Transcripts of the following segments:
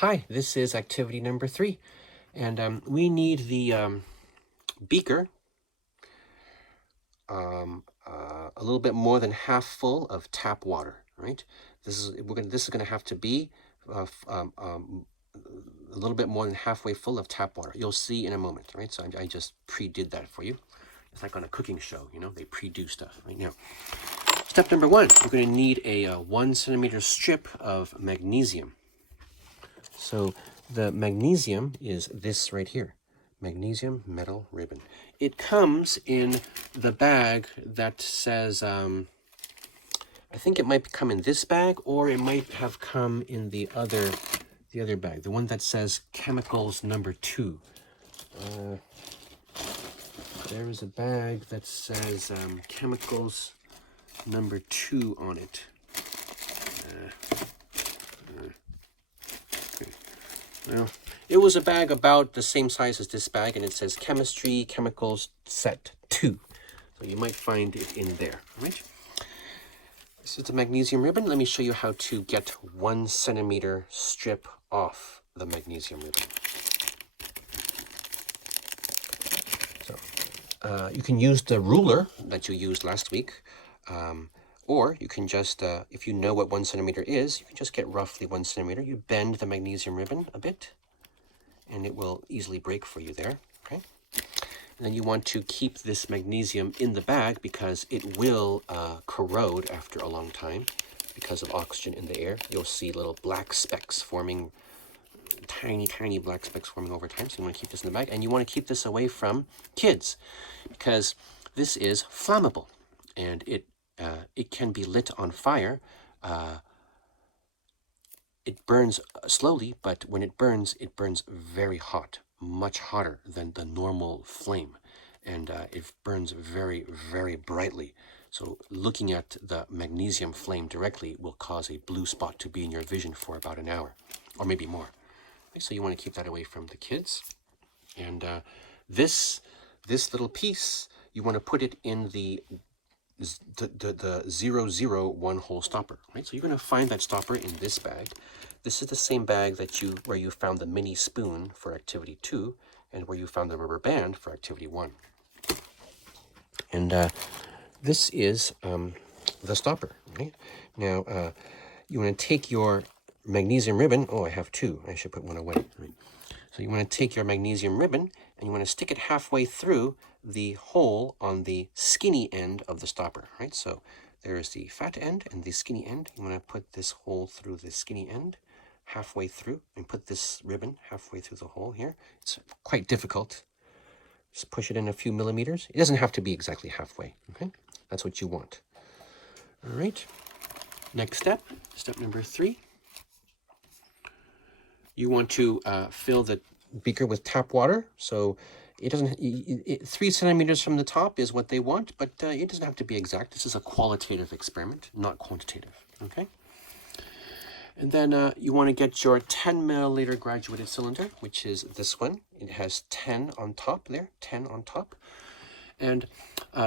Hi, this is activity number 3, and we need the beaker a little bit more than half full of tap water. Right? This is gonna have to be a little bit more than halfway full of tap water. You'll see in a moment. Right? So I just pre-did that for you. It's like on a cooking show. They pre-do stuff. Right now, step number 1, we're going to need a 1 centimeter strip of magnesium. So the magnesium is this right here, magnesium metal ribbon. It comes in the bag that says, I think it might come in this bag, or it might have come in the other bag, the one that says chemicals number 2. There is a bag that says chemicals number 2 on it. Well, it was a bag about the same size as this bag, and it says Chemistry Chemicals Set 2. So you might find it in there, right? This is the magnesium ribbon. Let me show you how to get 1 centimeter strip off the magnesium ribbon. So you can use the ruler that you used last week, or you can just, if you know what 1 centimeter is, you can just get roughly 1 centimeter. You bend the magnesium ribbon a bit, and it will easily break for you there, okay? And then you want to keep this magnesium in the bag because it will corrode after a long time because of oxygen in the air. You'll see little black specks forming, tiny black specks forming over time. So you want to keep this in the bag, and you want to keep this away from kids because this is flammable, and it can be lit on fire. It burns slowly, but when it burns very hot, much hotter than the normal flame, and it burns very, very brightly. So looking at the magnesium flame directly will cause a blue spot to be in your vision for about an hour, or maybe more. Okay, so you want to keep that away from the kids. And this little piece, you want to put it in the 001 hole stopper, right? So you're going to find that stopper in this bag. This is the same bag where you found the mini spoon for activity 2 and where you found the rubber band for activity 1. And this is the stopper, right? Now, you want to take your magnesium ribbon. Oh, I have 2. I should put one away, right? So you want to take your magnesium ribbon and you want to stick it halfway through the hole on the skinny end of the stopper, right? So there's the fat end and the skinny end. You want to put this hole through the skinny end halfway through and put this ribbon halfway through the hole here. It's quite difficult. Just push it in a few millimeters. It doesn't have to be exactly halfway, okay? That's what you want. All right. Next step number 3. You want to fill the beaker with tap water. So it doesn't, 3 centimeters from the top is what they want, but it doesn't have to be exact. This is a qualitative experiment, not quantitative, okay? And then you want to get your 10 milliliter graduated cylinder, which is this one. It has 10 on top there, 10 on top. And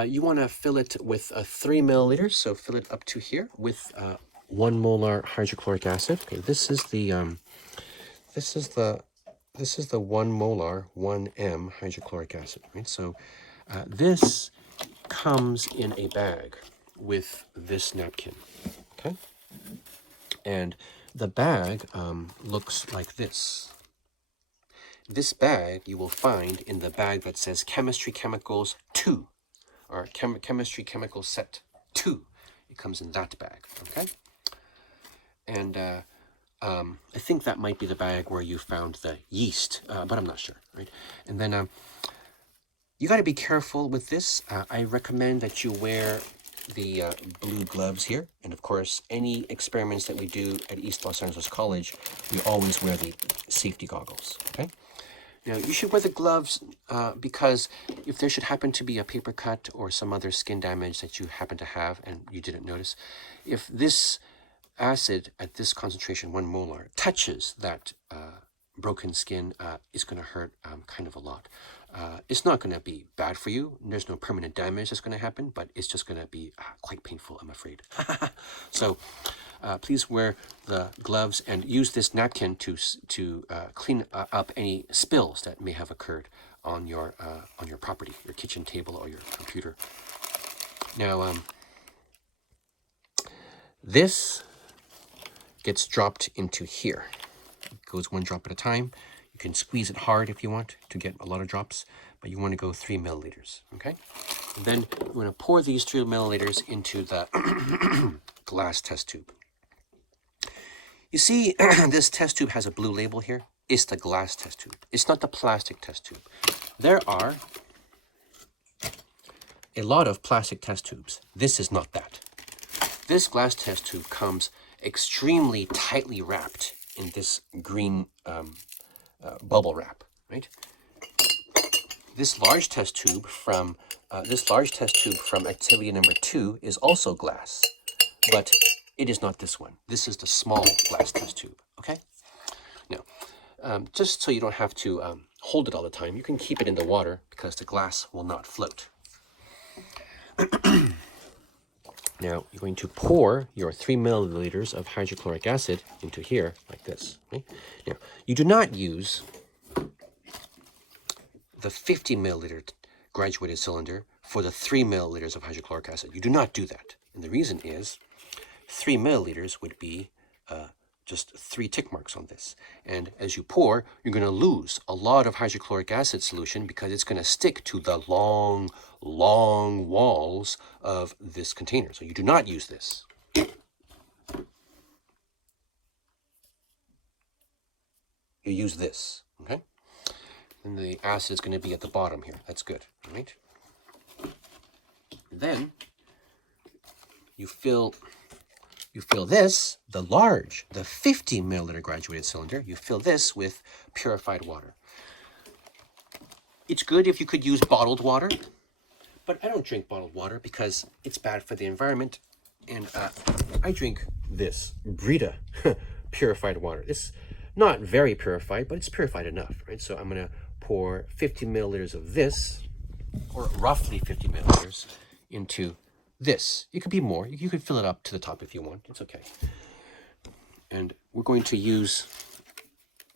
you want to fill it with 3 milliliters, so fill it up to here with 1 molar hydrochloric acid. Okay, this is the 1 molar 1M hydrochloric acid, right? So this comes in a bag with this napkin, okay? And the bag looks like this. This bag you will find in the bag that says Chemistry Chemicals 2, or Chemistry Chemicals Set 2. It comes in that bag, okay? And I think that might be the bag where you found the yeast, but I'm not sure, right? And then you got to be careful with this. I recommend that you wear the blue gloves here. And of course, any experiments that we do at East Los Angeles College, we always wear the safety goggles, okay? Now, you should wear the gloves because if there should happen to be a paper cut or some other skin damage that you happen to have and you didn't notice, if this acid at this concentration, 1 molar, touches that broken skin, it's going to hurt kind of a lot. It's not going to be bad for you. There's no permanent damage that's going to happen, but it's just going to be quite painful, I'm afraid. So please wear the gloves and use this napkin to clean up any spills that may have occurred on your property, your kitchen table or your computer. Now, this gets dropped into here. It goes one drop at a time. You can squeeze it hard if you want to get a lot of drops, but you want to go 3 milliliters, okay? And then you want to pour these 3 milliliters into the glass test tube. You see, this test tube has a blue label here. It's the glass test tube. It's not the plastic test tube. There are a lot of plastic test tubes. This is not that. This glass test tube comes extremely tightly wrapped in this green bubble wrap, right? This large test tube from activity number 2 is also glass, but it is not this one. This is the small glass test tube, okay? Now, just so you don't have to hold it all the time, you can keep it in the water because the glass will not float. Now, you're going to pour your 3 milliliters of hydrochloric acid into here, like this. Okay? Now, you do not use the 50 milliliter graduated cylinder for the 3 milliliters of hydrochloric acid. You do not do that. And the reason is 3 milliliters would be just 3 tick marks on this. And as you pour, you're going to lose a lot of hydrochloric acid solution because it's going to stick to the long, long walls of this container. So you do not use this. You use this, okay? And the acid is going to be at the bottom here. That's good, all right? And then you fill this, the 50 milliliter graduated cylinder, you fill this with purified water. It's good if you could use bottled water, but I don't drink bottled water because it's bad for the environment. And I drink this Brita purified water. It's not very purified, but it's purified enough, right? So I'm going to pour 50 milliliters of this, or roughly 50 milliliters, into this. It could be more. You could fill it up to the top if you want. It's okay. And we're going to use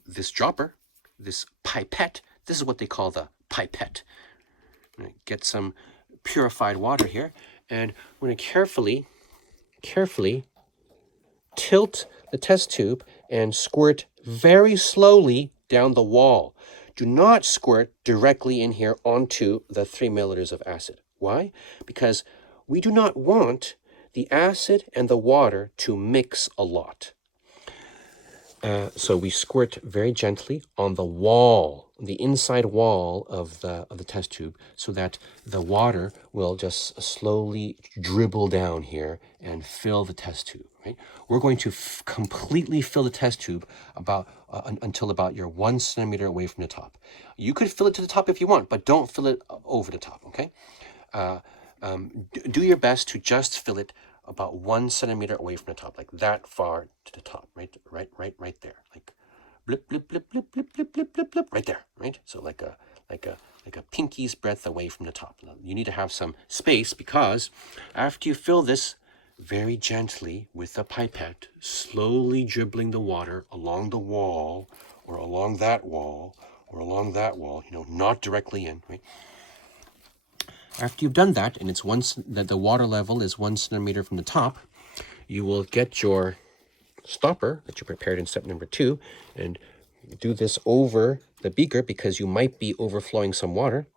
this dropper, this pipette. This is what they call the pipette. Get some purified water here, and we're going to carefully tilt the test tube and squirt very slowly down the wall. Do not squirt directly in here onto the 3 milliliters of acid. Why? Because we do not want the acid and the water to mix a lot. So we squirt very gently on the wall, the inside wall of the test tube, so that the water will just slowly dribble down here and fill the test tube. Right? We're going to completely fill the test tube until about you're 1 centimeter away from the top. You could fill it to the top if you want, but don't fill it over the top. Okay. Do your best to just fill it about 1 centimeter away from the top, like that far to the top, right there, like blip blip blip blip blip blip blip blip blip, right there, right. So like a pinky's breadth away from the top. You need to have some space because after you fill this very gently with a pipette, slowly dribbling the water along the wall or along that wall or along that wall, not directly in, right. After you've done that, and that the water level is 1 centimeter from the top, you will get your stopper that you prepared in step number 2 and do this over the beaker because you might be overflowing some water,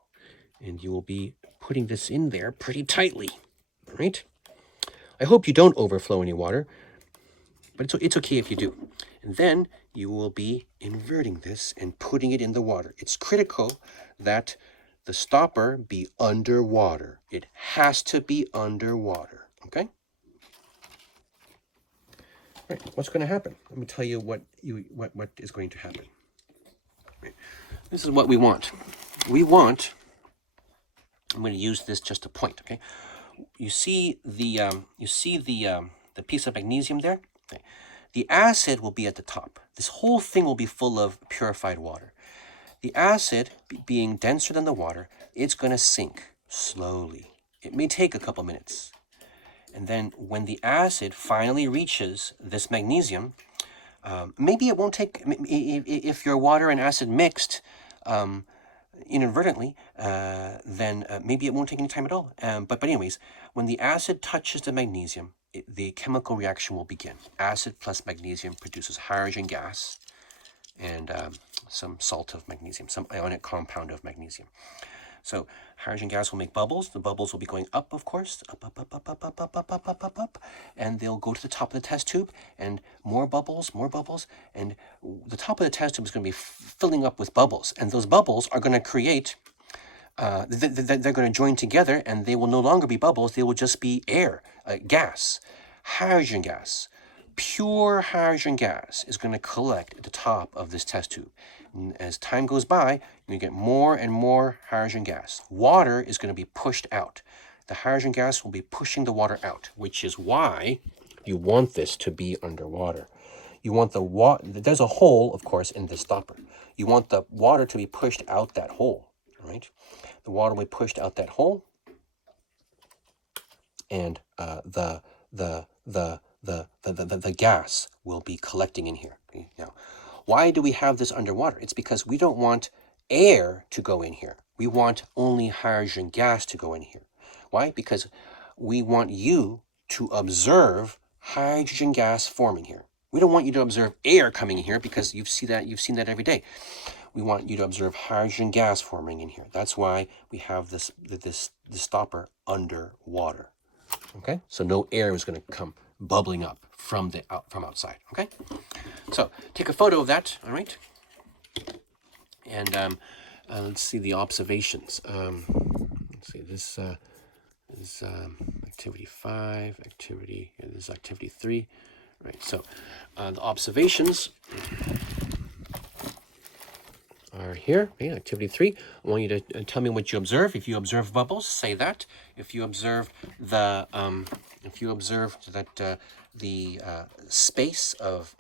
and you will be putting this in there pretty tightly, right? I hope you don't overflow any water, but it's okay if you do. And then you will be inverting this and putting it in the water. It's critical that the stopper be underwater. It has to be underwater, okay? All right, what's going to happen? Let me tell you what is going to happen. Right. This is what we want. I'm going to use this just to point, okay? You see the piece of magnesium there? Okay. The acid will be at the top. This whole thing will be full of purified water. The acid, being denser than the water, it's going to sink slowly. It may take a couple minutes. And then when the acid finally reaches this magnesium, maybe it won't take, if your water and acid mixed inadvertently, then maybe it won't take any time at all. But anyways, when the acid touches the magnesium, the chemical reaction will begin. Acid plus magnesium produces hydrogen gas and some salt of magnesium, some ionic compound of magnesium. So hydrogen gas will make bubbles. The bubbles will be going up, of course, up, and they'll go to the top of the test tube, and more bubbles, and the top of the test tube is going to be filling up with bubbles, and those bubbles are going to create, they're going to join together, and they will no longer be bubbles, they will just be air, gas, hydrogen gas. Pure hydrogen gas is going to collect at the top of this test tube. And as time goes by, you get more and more hydrogen gas. Water is going to be pushed out. The hydrogen gas will be pushing the water out, which is why you want this to be underwater. You want the water, there's a hole, of course, in this stopper. You want the water to be pushed out that hole, right? The water will be pushed out that hole, and the gas will be collecting in here. Okay? Now, why do we have this underwater? It's because we don't want air to go in here. We want only hydrogen gas to go in here. Why? Because we want you to observe hydrogen gas forming here. We don't want you to observe air coming in here because you've seen that every day. We want you to observe hydrogen gas forming in here. That's why we have this stopper underwater. Okay, so no air is going to come bubbling up from outside. Okay, so take a photo of that. All right, and let's see the observations. Let's see, this is activity 5. This is activity 3. Right. So the observations are here. Okay, activity 3. I want you to tell me what you observe. If you observe bubbles, say that. If you observe the the space of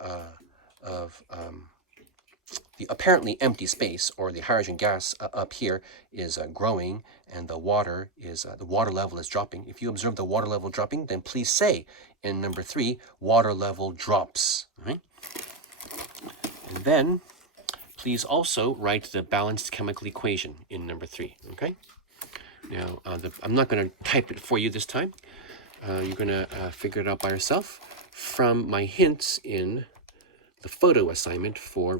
the apparently empty space, or the hydrogen gas up here, is growing, and the water level is dropping. If you observe the water level dropping, then please say in number 3, water level drops. Right? And then please also write the balanced chemical equation in number 3. Okay. Now I'm not going to type it for you this time. You're going to figure it out by yourself from my hints in the photo assignment for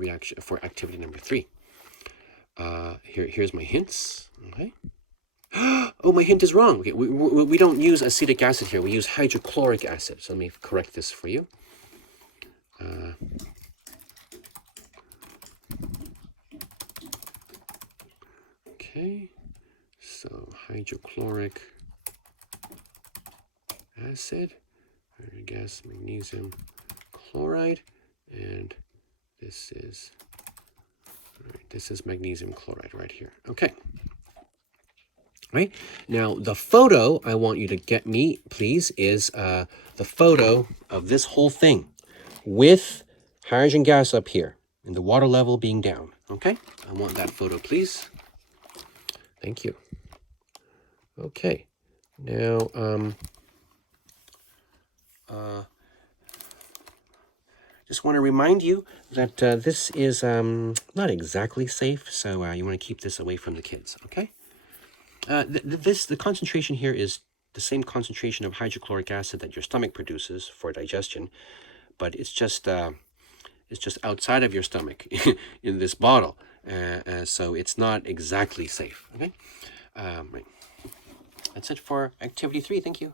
activity number 3. Here's my hints. Okay. Oh, my hint is wrong. Okay, we don't use acetic acid here. We use hydrochloric acid. So let me correct this for you. Okay. So hydrochloric acid, hydrogen gas, magnesium chloride, and this is magnesium chloride right here. Okay. Right, now the photo I want you to get me, please, is the photo of this whole thing with hydrogen gas up here and the water level being down. Okay, I want that photo, please. Thank you. Okay, now just want to remind you that this is not exactly safe, so you want to keep this away from the kids. Okay. The concentration here is the same concentration of hydrochloric acid that your stomach produces for digestion, but it's just outside of your stomach in this bottle, so it's not exactly safe. Okay, right. That's it for activity 3. Thank you.